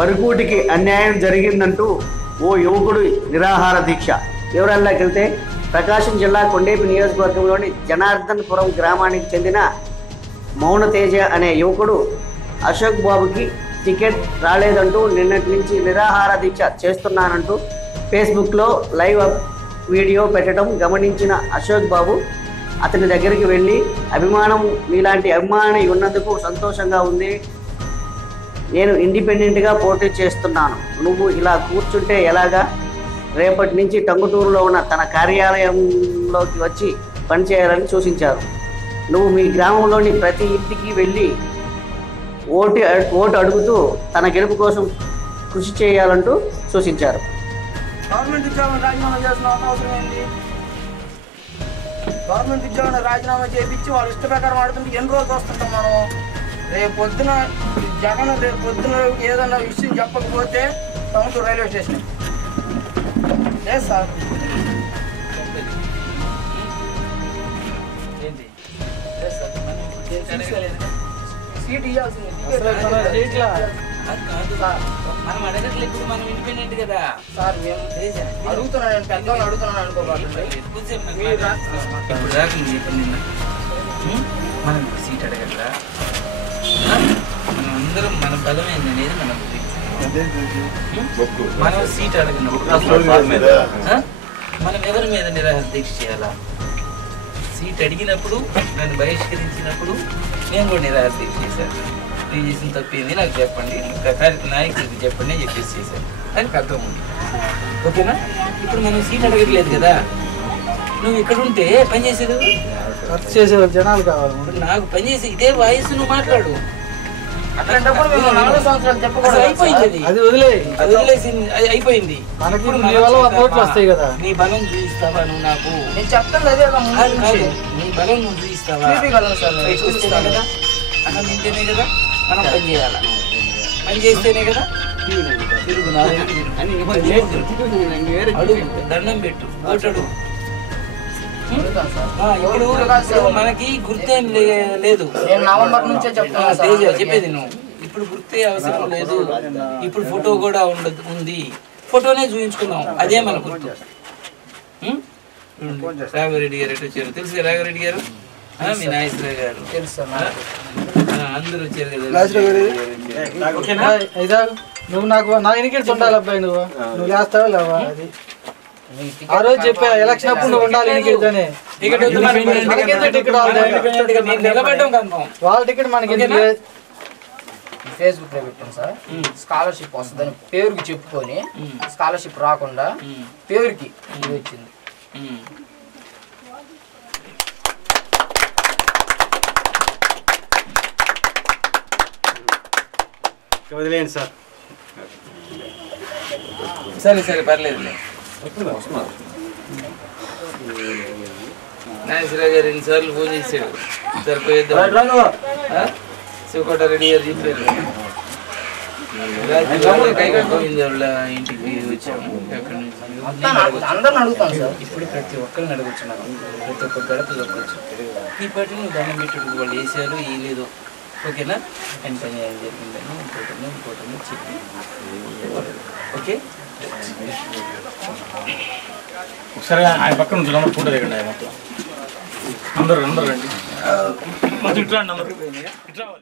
వరకూటికి అన్యాయం జరిగిందంటూ ఓ యువకుడు నిరాహార దీక్ష. వివరాల్లోకెళ్తే ప్రకాశం జిల్లా కొండేపి నియోజకవర్గంలోని జనార్దన్పురం గ్రామానికి చెందిన మౌన తేజ అనే యువకుడు అశోక్ బాబుకి టికెట్ రాలేదంటూ నిన్నటి నుంచి నిరాహార దీక్ష చేస్తున్నానంటూ ఫేస్బుక్లో లైవ్ అప్ వీడియో పెట్టడం గమనించిన అశోక్ బాబు అతని దగ్గరికి వెళ్ళి అభిమానం మీలాంటి అభిమాని ఉన్నందుకు సంతోషంగా ఉంది. నేను ఇండిపెండెంట్గా పోటీ చేస్తున్నాను. నువ్వు ఇలా కూర్చుంటే ఎలాగా? రేపటి నుంచి టంగుటూరులో ఉన్న తన కార్యాలయంలోకి వచ్చి పనిచేయాలని సూచించారు. నువ్వు మీ గ్రామంలోని ప్రతి ఇంటికి వెళ్ళి ఓటు ఓటు అడుగుతూ తన గెలుపు కోసం కృషి చేయాలంటూ సూచించారు. గవర్నమెంట్ ఉద్యోగం రాజీనామా చేసిన అవసరం ఏంటి? గవర్నమెంట్ ఉద్యోగం రాజీనామా చేయించి వాళ్ళు ఇష్ట ప్రకారం ఆడుతుంటే ఎన్ని రోజులు వస్తుంటాం మనం? రేపు పొద్దున జగన్ రేపు పొద్దున ఏదన్నా విషయం చెప్పకపోతే టౌన్ రైల్వే స్టేషన్. లేదు సార్? సీట్ ఇవ్వాల్సింది మనం అడగట్లేదు ఇప్పుడు మనం ఇండిపెండెంట్ కదా. సార్ మేము అడుగుతున్నాను నేను పెద్దవాళ్ళు అడుగుతున్నాను ఇప్పుడు దాకా నేను? మనం సీట్ అడగట్లా? మనం అందరం మన బలం ఏందనేది మనం సీట్ అడగినప్పుడు ఆ? మనం ఎవరి మీద నిరాహార దీక్ష చేయాలా? సీట్ అడిగినప్పుడు నన్ను బహిష్కరించినప్పుడు నేను కూడా నిరాహార దీక్ష చేశాను. నేను చేసిన తప్పేంది నాకు చెప్పండి. నాయకుడికి చెప్పండి అని చెప్పేసి చేశాను. దానికి అర్థం ఉంది. ఓకేనా? ఇప్పుడు మనం సీట్ అడగట్లేదు కదా. నువ్వు ఇక్కడ ఉంటే పని చేసేది? ఖర్చు చేసేవాళ్ళు జనాలు కావాలి. నాకు పని చేసి ఇదే వాయిస్ నువ్వు మాట్లాడు. అది వదిలే అయిపోయింది మనకి ఇప్పుడు నీ మనం వల్ల వంద చేద్దామా? ఓట్లు వస్తాయి కదా. నీ బలం చూపిస్తావా నువ్వు నాకు? నేను చెప్తాను అదే కదా. నీ బలం నువ్వు చూపిస్తావా అన్నం తింటేనే మనం పని చేయాలి? పని చేస్తేనే కదా తిరుగు దండం పెట్టు. ఓటడు ఇప్పుడు మనకి గుర్తేం లేదు నేను నవంబర్ నుంచే. చెప్పేది నువ్వు ఇప్పుడు గుర్తే అవసరం లేదు ఇప్పుడు ఫోటో కూడా ఉండదు ఉంది ఫోటోనే చూపించుకుందాం అదే మన గుర్తు రాఘవరెడ్డి గారు ఎటు వచ్చారు తెలుసు రాఘవరెడ్డి గారు ఆ, మీ నాగేశ్వర గారు తెలుసు సార్ ఆ? నాకు. ఆ, అందరూ వచ్చారు కదా ఓకేనా అయిదా నువ్వు నాకు నా ఎన్నికలు ఉండాలి అబ్బాయి నువ్వు నువ్వు లేస్తావా లేవా అది ఆ రోజు చెప్పా ఎలక్షన్ అప్పుడు ఉండాలి వాళ్ళ టికెట్ మనకి? ఫేస్బుక్లో పెట్టాను సార్. స్కాలర్షిప్ వస్తుందని పేరుకి చెప్పుకొని స్కాలర్షిప్ రాకుండా పేరుకి ఇది వచ్చింది. వదిలేయండి సార్. సరే సరే పర్లేదులే. నాగేశ్వరరావు గారు ఎన్నిసార్లు ఫోన్ చేశాడు. సరిపోయేద్దాం? శివకోట రెడ్డి గారు చెప్పారు. ఇంటికి వచ్చాము. నుంచి ఇప్పుడు ప్రతి ఒక్కరిని అడగొచ్చున్నాను ప్రతి ఒక్క గడప దొరకచ్చు నీ పాటి నువ్వు దండం పెట్టుడు వాళ్ళు వేసారు ఈ లేదు ఓకేనా ఆయన పని ఏం జరిగిందని ఇంకోటను ఇంకోటను చెప్పి ఓకే ఒకసారి ఆయన పక్కన నుంచి అందరూ ఫోటో దిగండి ఆయన మొత్తం అందరూ అందరూ రండి మొత్తం ఇట్లా రండి అందరూ ఇట్లా రావాలి.